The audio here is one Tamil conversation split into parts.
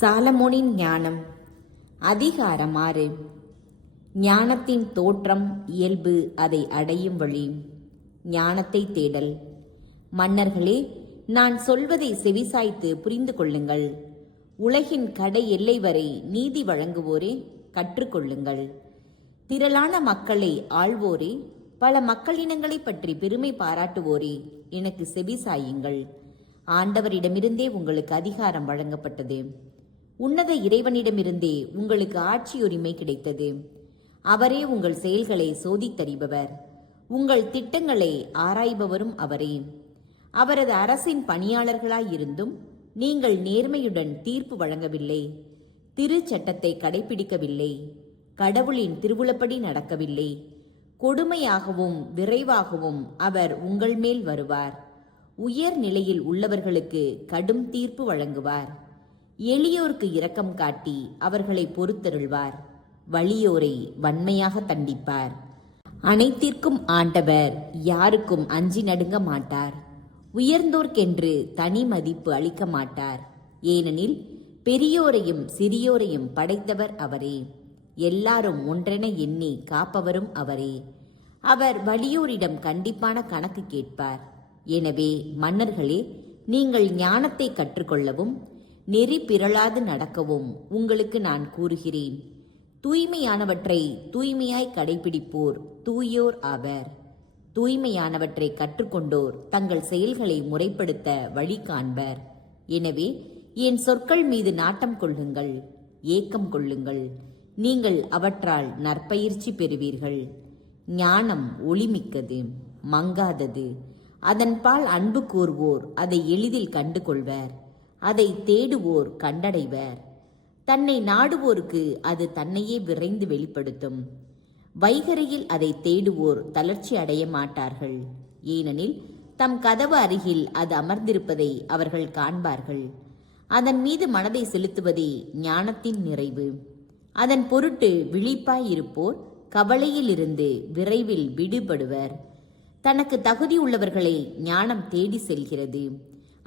சாலமோனின் ஞானம் அதிகாரம் 6. ஞானத்தின் தோற்றம், இயல்பு, அதை அடையும் வழி. ஞானத்தை தேடல். மன்னர்களே, நான் சொல்வதை செவிசாய்த்து புரிந்து கொள்ளுங்கள். உலகின் கடை எல்லை வரை நீதி வழங்குவோரே, கற்றுக்கொள்ளுங்கள். திரளான மக்களை ஆள்வோரே, பல மக்களினங்களை பற்றி பெருமை பாராட்டுவோரே, எனக்கு செவிசாயுங்கள். ஆண்டவரிடமிருந்தே உங்களுக்கு அதிகாரம் வழங்கப்பட்டது. உன்னத இறைவனிடமிருந்தே உங்களுக்கு ஆட்சியுரிமை கிடைத்தது. அவரே உங்கள் செயல்களை சோதித்தறிபவர், உங்கள் திட்டங்களை ஆராய்பவரும் அவரே. அவரது அரசின் பணியாளர்களாயிருந்தும் நீங்கள் நேர்மையுடன் தீர்ப்பு வழங்கவில்லை, திருச்சட்டத்தை கடைபிடிக்கவில்லை, கடவுளின் திருவுளப்படி நடக்கவில்லை. கொடுமையாகவும் விரைவாகவும் அவர் உங்கள் மேல் வருவார். உயர் நிலையில் உள்ளவர்களுக்கு கடும் தீர்ப்பு வழங்குவார். எளியோருக்கு இரக்கம் காட்டி அவர்களை பொறுத்தருள்வார். வலியோரை வன்மையாக தண்டிப்பார். அனைத்திற்கும் ஆண்டவர் யாருக்கும் அஞ்சி நடுங்க மாட்டார். உயர்ந்தோர்க்கென்று தனி மதிப்பு அளிக்க மாட்டார். ஏனெனில் பெரியோரையும் சிறியோரையும் படைத்தவர் அவரே. எல்லாரும் ஒன்றென எண்ணி காப்பவரும் அவரே. அவர் வலியோரிடம் கண்டிப்பான கணக்கு கேட்பார். எனவே மன்னர்களே, நீங்கள் ஞானத்தை கற்றுக்கொள்ளவும் நெறி பிறழாது நடக்கவும் உங்களுக்கு நான் கூறுகிறேன். தூய்மையானவற்றை தூய்மையாய் கடைபிடிப்போர் தூயோர் ஆவர். தூய்மையானவற்றை கற்றுக்கொண்டோர் தங்கள் செயல்களை முறைப்படுத்த வழி காண்பர். எனவே என் சொற்கள் மீது நாட்டம் கொள்ளுங்கள், ஏக்கம் கொள்ளுங்கள். நீங்கள் அவற்றால் நற்பயிற்சி பெறுவீர்கள். ஞானம் ஒளிமிக்கது, மங்காதது. அதன்பால் அன்பு கூர்வோர் அதை எளிதில் கண்டு கொள்வர். அதை தேடுவோர் கண்டடைவர். தன்னை நாடுவோருக்கு அது தன்னையே விரைந்து வெளிப்படுத்தும். வைகரையில் அதை தேடுவோர் தளர்ச்சி அடைய மாட்டார்கள். ஏனெனில் தம் கதவு அருகில் அது அமர்ந்திருப்பதை அவர்கள் காண்பார்கள். அதன் மீது மனதை செலுத்துவதே ஞானத்தின் நிறைவு. அதன் பொருட்டு விழிப்பாயிருப்போர் கவலையிலிருந்து விரைவில் விடுபடுவர். தனக்கு தகுதி உள்ளவர்களை ஞானம் தேடி செல்கிறது.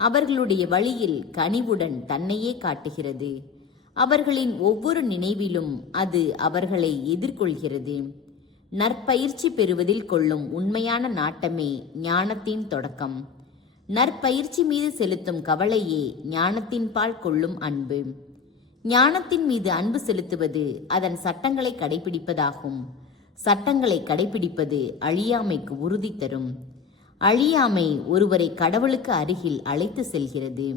அவர்களுடைய வழியில் கனிவுடன் தன்னையே காட்டுகிறது. அவர்களின் ஒவ்வொரு நினைவிலும் அது அவர்களை எதிர்கொள்கிறது. நற்பயிற்சி பெறுவதில் கொள்ளும் உண்மையான நாட்டமே ஞானத்தின் தொடக்கம். நற்பயிற்சி மீது செலுத்தும் கவலையே ஞானத்தின் பால் கொள்ளும் அன்பு. ஞானத்தின் மீது அன்பு செலுத்துவது அதன் சட்டங்களை கடைபிடிப்பதாகும். சட்டங்களை கடைபிடிப்பது அழியாமைக்கு உறுதி தரும். அழியாமை ஒருவரை கடவுளுக்கு அருகில் அழைத்து செல்கிறது.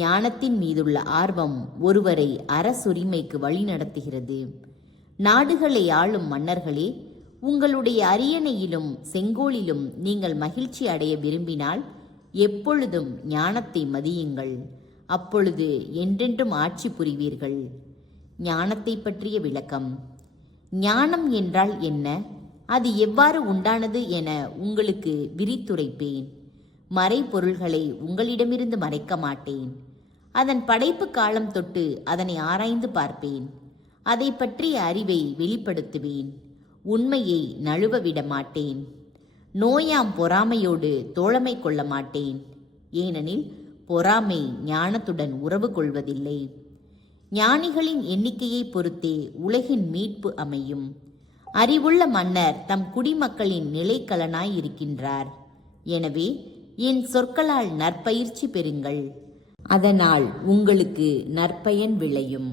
ஞானத்தின் மீதுள்ள ஆர்வம் ஒருவரை அரசுரிமைக்கு வழி நடத்துகிறது. நாடுகளை ஆளும் மன்னர்களே, உங்களுடைய அரியணையிலும் செங்கோலிலும் நீங்கள் மகிழ்ச்சி அடைய விரும்பினால் எப்பொழுதும் ஞானத்தை மதியுங்கள். அப்பொழுது என்றென்றும் ஆட்சி புரிவீர்கள். ஞானத்தை பற்றிய விளக்கம். ஞானம் என்றால் என்ன? அது எவ்வாறு உண்டானது என உங்களுக்கு விரித்துரைப்பேன். மறைபொருள்களை உங்களிடமிருந்து மறைக்க மாட்டேன். அதன் படைப்பு காலம் தொட்டு அதனை ஆராய்ந்து பார்ப்பேன். அதை பற்றிய அறிவை வெளிப்படுத்துவேன். உண்மையை நழுவ விட மாட்டேன். நோயாம் பொறாமையோடு தோழமை கொள்ள மாட்டேன். ஏனெனில் பொறாமை ஞானத்துடன் உறவு கொள்வதில்லை. ஞானிகளின் எண்ணிக்கையை பொறுத்தே உலகின் மீட்பு அமையும். அறிவுள்ள மன்னர் தம் குடிமக்களின் நிலைக்கலனாய் இருக்கின்றார். எனவே என் சொற்களால் நற்பயிற்சி பெறுங்கள். அதனால் உங்களுக்கு நற்பயன் விளையும்.